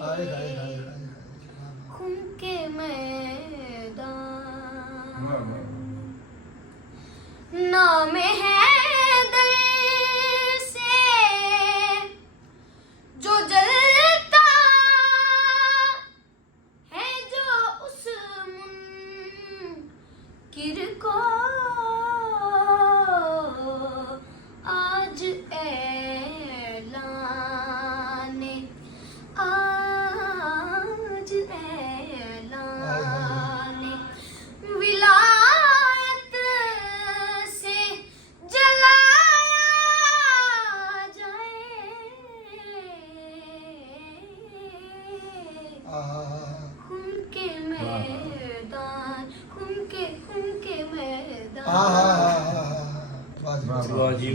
हाय हाय हाय हाय। खून के मैदान नाम है दर से जो जलता है जो उस मुनकिर को आज ऐलाने आज ऐलाने विलायत से जलाया जाए खून के मैदान खून के मैदान हाँ हाँ हाँ हाँ हाँ। वाह जी, वाह। वाह जी।